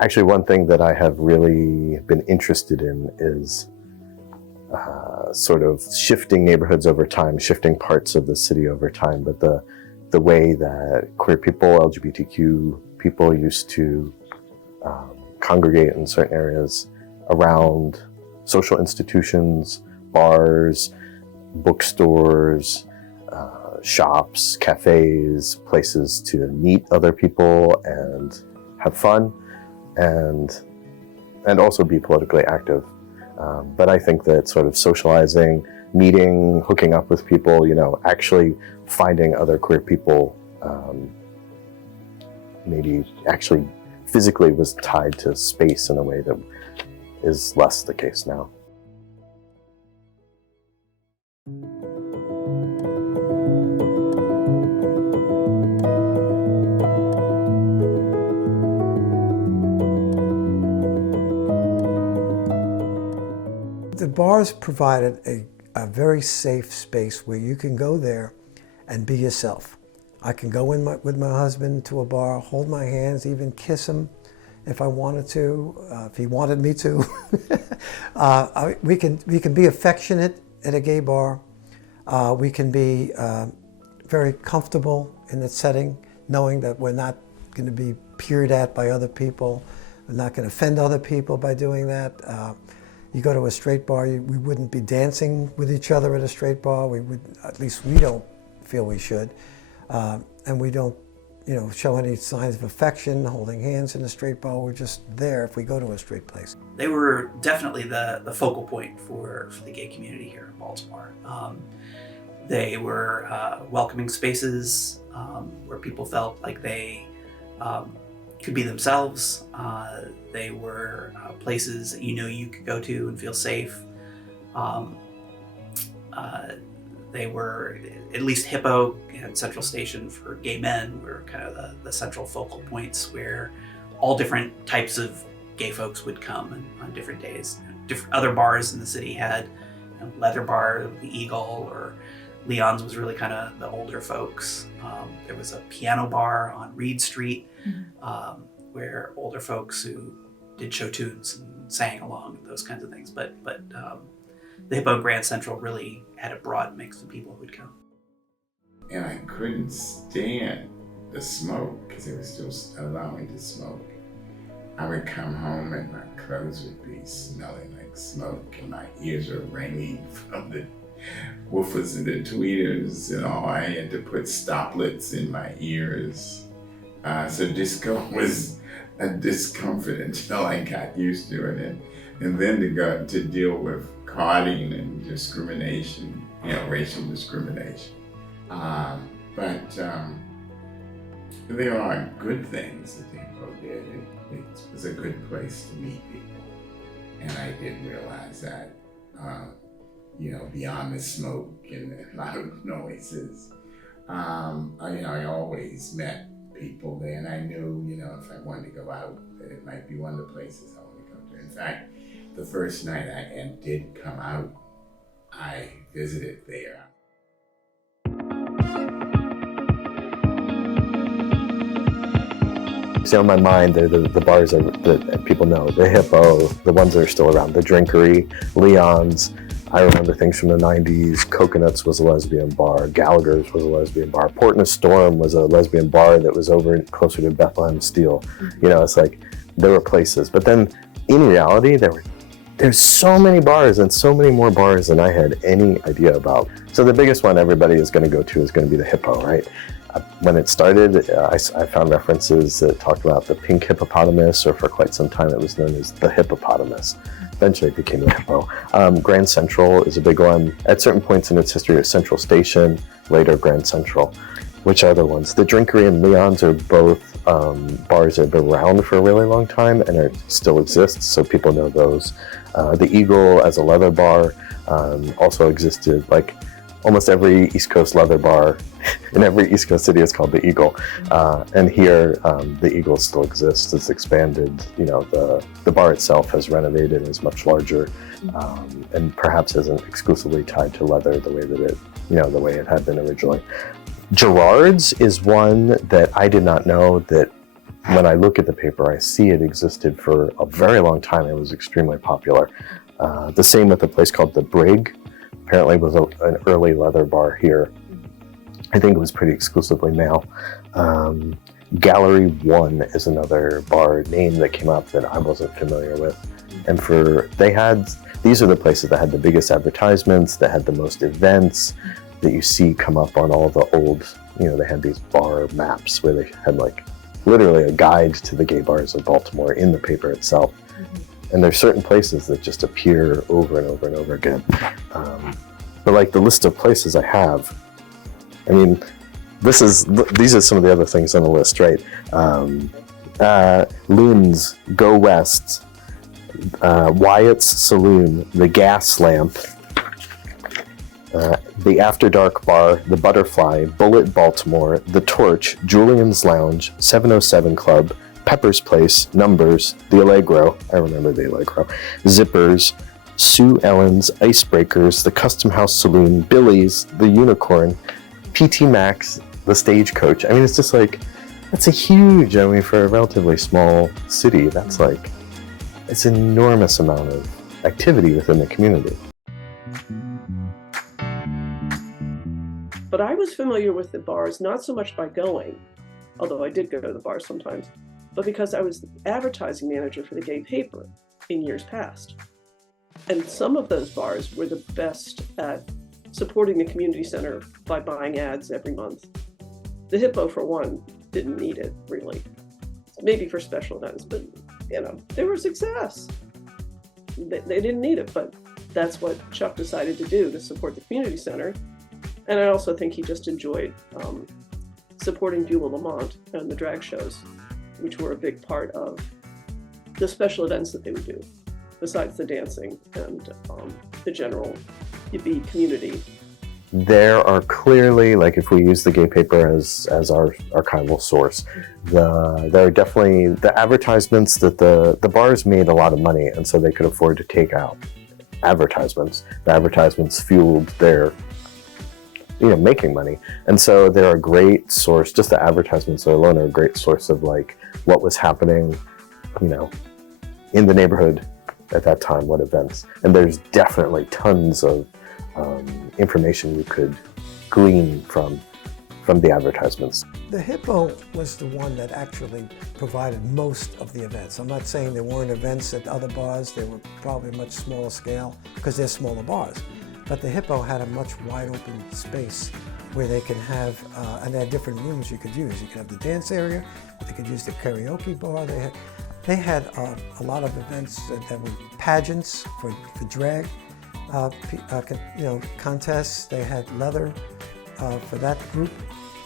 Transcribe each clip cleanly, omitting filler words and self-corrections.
Actually, one thing that I have really been interested in is sort of shifting neighborhoods over time, shifting parts of the city over time, but the way that queer people, LGBTQ people used to congregate in certain areas around social institutions, bars, bookstores, shops, cafes, places to meet other people and have fun and also be politically active. But I think that sort of socializing, meeting, hooking up with people, actually finding other queer people, maybe actually physically was tied to space in a way that is less the case now. The bars provided a very safe space where you can go there and be yourself. I can go in with my husband to a bar, hold my hands, even kiss him if I wanted to, if he wanted me to. We can be affectionate at a gay bar. We can be very comfortable in the setting, knowing that we're not going to be peered at by other people. We're not going to offend other people by doing that. You go to a straight bar, we wouldn't be dancing with each other at a straight bar. We would, at least we don't feel we should. And we don't, show any signs of affection, holding hands in a straight bar. We're just there if we go to a straight place. They were definitely the focal point for the gay community here in Baltimore. They were welcoming spaces where people felt like they could be themselves. They were places that you could go to and feel safe. They were, at least Hippo and Central Station for gay men were kind of the central focal points where all different types of gay folks would come on different days. Different other bars in the city had Leather Bar, the Eagle, or Leon's was really kind of the older folks. There was a piano bar on Reed Street where older folks who did show tunes and sang along and those kinds of things. But the Hippo and Grand Central really had a broad mix of people who would come. And I couldn't stand the smoke because they were still allowing to smoke. I would come home and my clothes would be smelling like smoke and my ears were ringing from the woofers and the tweeters and all. I had to put stoplets in my ears. So disco was a discomfort until I got used to it. And then to deal with carding and discrimination, racial discrimination. But there are good things that Hippo did. It was a good place to meet people. And I didn't realize that, beyond the smoke and the loud noises. I always met people there, and I knew, if I wanted to go out, that it might be one of the places I wanted to go to. In fact, the first night I did come out, I visited there. See, on my mind, the bars that people know, the Hippo, the ones that are still around, the Drinkery, Leon's. I remember things from the 90s. Coconuts was a lesbian bar. Gallagher's was a lesbian bar. Port in a Storm was a lesbian bar that was over closer to Bethlehem Steel. It's like there were places. But then in reality, there's so many bars and so many more bars than I had any idea about. So the biggest one everybody is going to go to is going to be the Hippo, right? When it started, I found references that talked about the pink hippopotamus, or for quite some time it was known as the hippopotamus. Eventually it became the Hippo. Grand Central is a big one. At certain points in its history, it was Central Station, later Grand Central. Which other ones? The Drinkery and Leon's are both bars that have been around for a really long time and still exist, so people know those. The Eagle as a leather bar also existed. Like almost every East Coast leather bar in every East Coast city is called the Eagle. And here, the Eagle still exists. It's expanded. The bar itself has renovated and is much larger, and perhaps isn't exclusively tied to leather the way that the way it had been originally. Gerard's is one that I did not know that when I look at the paper, I see it existed for a very long time. It was extremely popular. The same with a place called The Brig. Apparently was an early leather bar here. I think it was pretty exclusively male. Gallery 1 is another bar name that came up that I wasn't familiar with. And these are the places that had the biggest advertisements, that had the most events that you see come up on all the old, they had these bar maps where they had like literally a guide to the gay bars of Baltimore in the paper itself. And there's certain places that just appear over and over and over again. But like the list of places I have, I mean, these are some of the other things on the list, right? Loon's, Go West, Wyatt's Saloon, the Gas Lamp, the After Dark Bar, the Butterfly, Bullet Baltimore, the Torch, Julian's Lounge, 707 Club, Pepper's Place, Numbers, the Allegro, I remember the Allegro, Zippers, Sue Ellen's, Icebreakers, the Custom House Saloon, Billy's, the Unicorn, PT Maxx, the Stagecoach. I mean, it's just like, that's for a relatively small city, that's like, it's an enormous amount of activity within the community. But I was familiar with the bars, not so much by going, although I did go to the bars sometimes, but because I was the advertising manager for the Gay Paper in years past. And some of those bars were the best at supporting the community center by buying ads every month. The Hippo, for one, didn't need it, really. Maybe for special events, but, they were a success. They didn't need it, but that's what Chuck decided to do to support the community center. And I also think he just enjoyed supporting Beulah Lamont and the drag shows, which were a big part of the special events that they would do, besides the dancing and the general hippie community. There are clearly, like if we use the Gay Paper as our archival source, there are definitely the advertisements that the bars made a lot of money, and so they could afford to take out advertisements. The advertisements fueled their making money. And so they're a great source, just the advertisements alone are a great source of like what was happening, in the neighborhood at that time, what events. And there's definitely tons of information you could glean from the advertisements. The Hippo was the one that actually provided most of the events. I'm not saying there weren't events at other bars, they were probably much smaller scale because they're smaller bars. But the Hippo had a much wide open space where they can have, and they had different rooms you could use. You could have the dance area, they could use the karaoke bar. They had a lot of events that were pageants for drag, contests. They had leather for that group.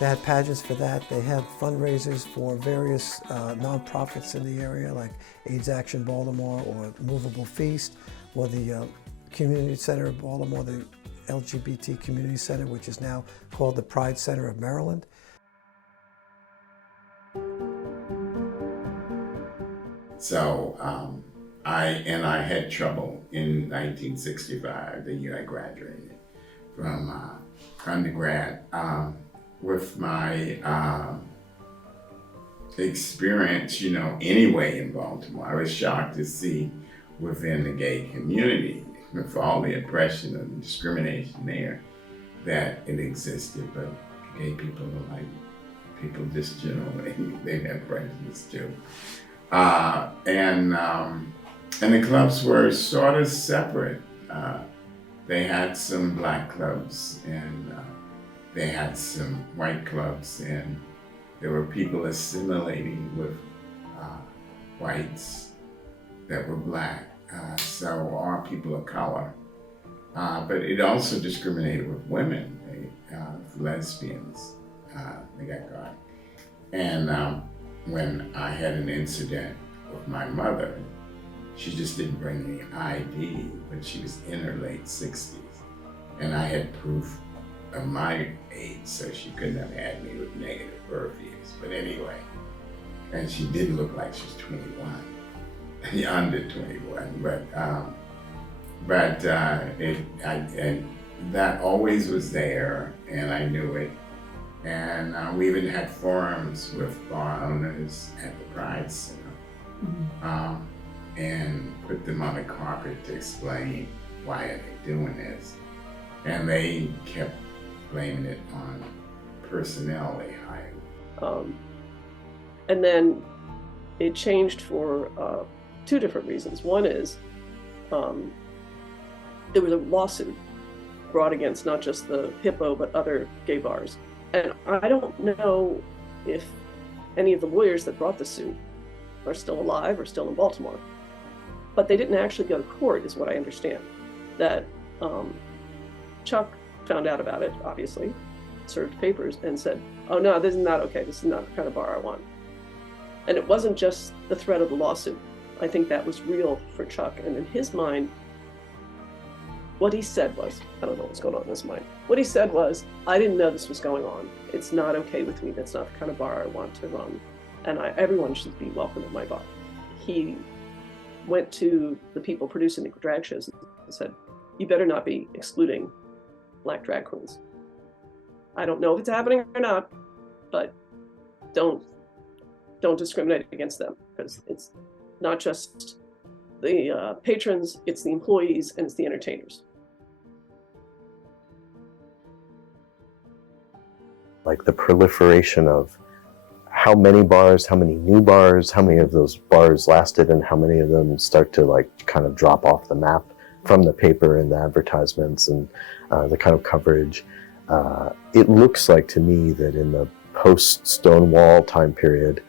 They had pageants for that. They had fundraisers for various nonprofits in the area, like AIDS Action Baltimore or Movable Feast, or the Community Center of Baltimore, the LGBT Community Center, which is now called the Pride Center of Maryland. So I had trouble in 1965, the year I graduated from undergrad, with my experience, anyway in Baltimore. I was shocked to see within the gay community, with all the oppression and discrimination there, that it existed, but gay people are like people just generally, they have prejudice too. And the clubs were sort of separate. They had some black clubs and they had some white clubs, and there were people assimilating with whites that were black. So are people of color. But it also discriminated with women, lesbians, they got caught. And when I had an incident with my mother, she just didn't bring any ID, but she was in her late 60s. And I had proof of my age, so she couldn't have had me with negative birth years. But anyway, and she did look like she was 21. Under 21, and that always was there, and I knew it. And we even had forums with bar owners at the Pride Center, and put them on the carpet to explain why are they doing this. And they kept blaming it on personnel they hired. And then it changed for two different reasons. One is there was a lawsuit brought against not just the Hippo, but other gay bars. And I don't know if any of the lawyers that brought the suit are still alive or still in Baltimore. But they didn't actually go to court, is what I understand. That Chuck found out about it, obviously, served papers, and said, oh no, this is not okay. This is not the kind of bar I want. And it wasn't just the threat of the lawsuit. I think that was real for Chuck. And in his mind, what he said was, I don't know what's going on in his mind. What he said was, I didn't know this was going on. It's not okay with me. That's not the kind of bar I want to run. And everyone should be welcome at my bar. He went to the people producing the drag shows and said, you better not be excluding Black drag queens. I don't know if it's happening or not, but don't discriminate against them, because it's not just the patrons, it's the employees, and it's the entertainers. Like the proliferation of how many bars, how many new bars, how many of those bars lasted, and how many of them start to like kind of drop off the map from the paper and the advertisements and the kind of coverage. It looks like to me that in the post-Stonewall time period,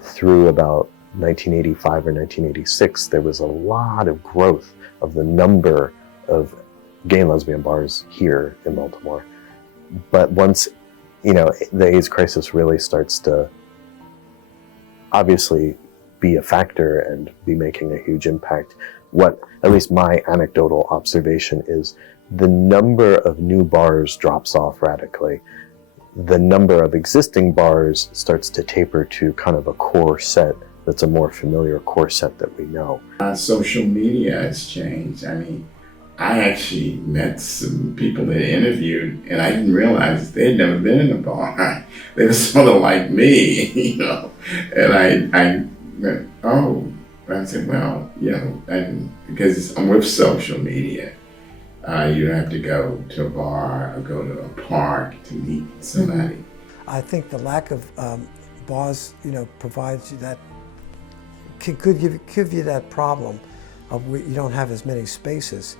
through about 1985 or 1986, there was a lot of growth of the number of gay and lesbian bars here in Baltimore. But once, the AIDS crisis really starts to obviously be a factor and be making a huge impact, what at least my anecdotal observation is, the number of new bars drops off radically. The number of existing bars starts to taper to kind of a core set that's a more familiar core set that we know. Social media has changed. I mean, I actually met some people that interviewed, and I didn't realize they'd never been in a bar. They were sort of like me, And I went, oh. I said, well, and because I'm with social media, you don't have to go to a bar or go to a park to meet somebody. I think the lack of bars, provides you that, could give you that problem of you don't have as many spaces.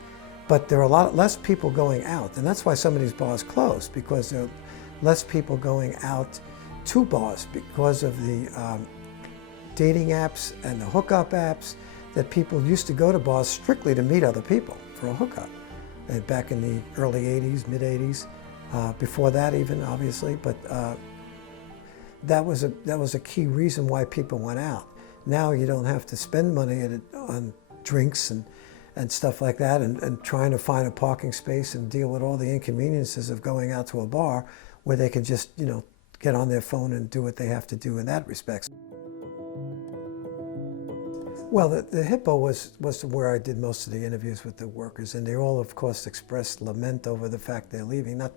But there are a lot less people going out, and that's why some of these bars closed, because there are less people going out to bars because of the dating apps and the hookup apps, that people used to go to bars strictly to meet other people for a hookup. And back in the early 80s, mid 80s, before that even, obviously, but that was a key reason why people went out. Now you don't have to spend money on drinks and stuff like that, and trying to find a parking space and deal with all the inconveniences of going out to a bar where they can just, get on their phone and do what they have to do in that respect. Well, the Hippo was where I did most of the interviews with the workers, and they all, of course, expressed lament over the fact they're leaving, not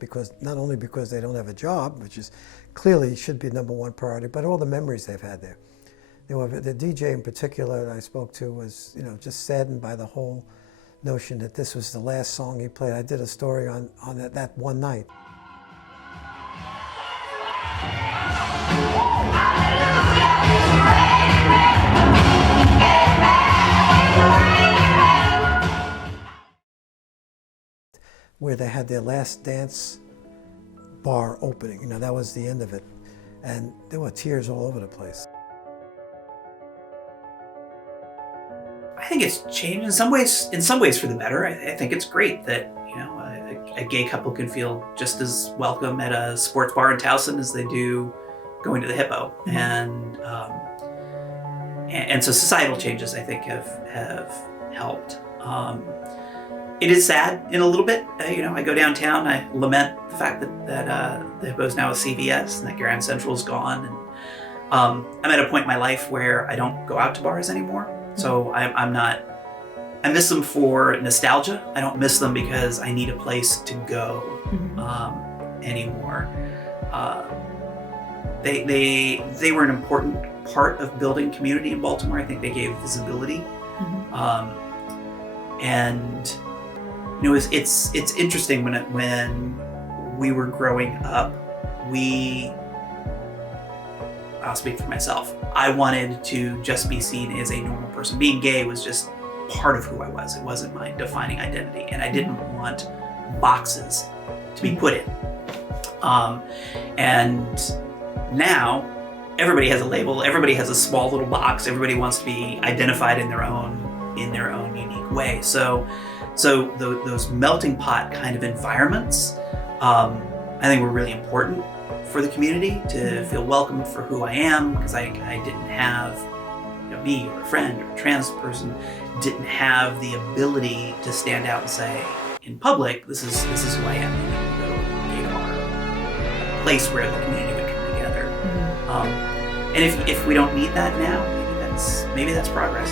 only because they don't have a job, which is clearly should be number one priority, but all the memories they've had there. The DJ in particular that I spoke to was, just saddened by the whole notion that this was the last song he played. I did a story on that one night. Where they had their last dance bar opening. That was the end of it. And there were tears all over the place. I think it's changed in some ways for the better. I think it's great that, a gay couple can feel just as welcome at a sports bar in Towson as they do going to the Hippo. And so societal changes, I think, have helped. It is sad in a little bit. I go downtown, I lament the fact that the Hippo is now a CVS and that Grand Central is gone. And I'm at a point in my life where I don't go out to bars anymore. So I miss them for nostalgia. I don't miss them because I need a place to go. anymore. They were an important part of building community in Baltimore. I think they gave visibility. And you know, it's interesting when we were growing up, I'll speak for myself. I wanted to just be seen as a normal person. Being gay was just part of who I was. It wasn't my defining identity, and I didn't want boxes to be put in. And now everybody has a label. Everybody has a small little box. Everybody wants to be identified in their own unique way. So those melting pot kind of environments, I think were really important for the community to feel welcomed for who I am, because I didn't have, you know, me or a friend or a trans person didn't have the ability to stand out and say in public, this is who I am. You know, go to a gay bar, a place where the community would come together. And if we don't need that now, maybe that's progress.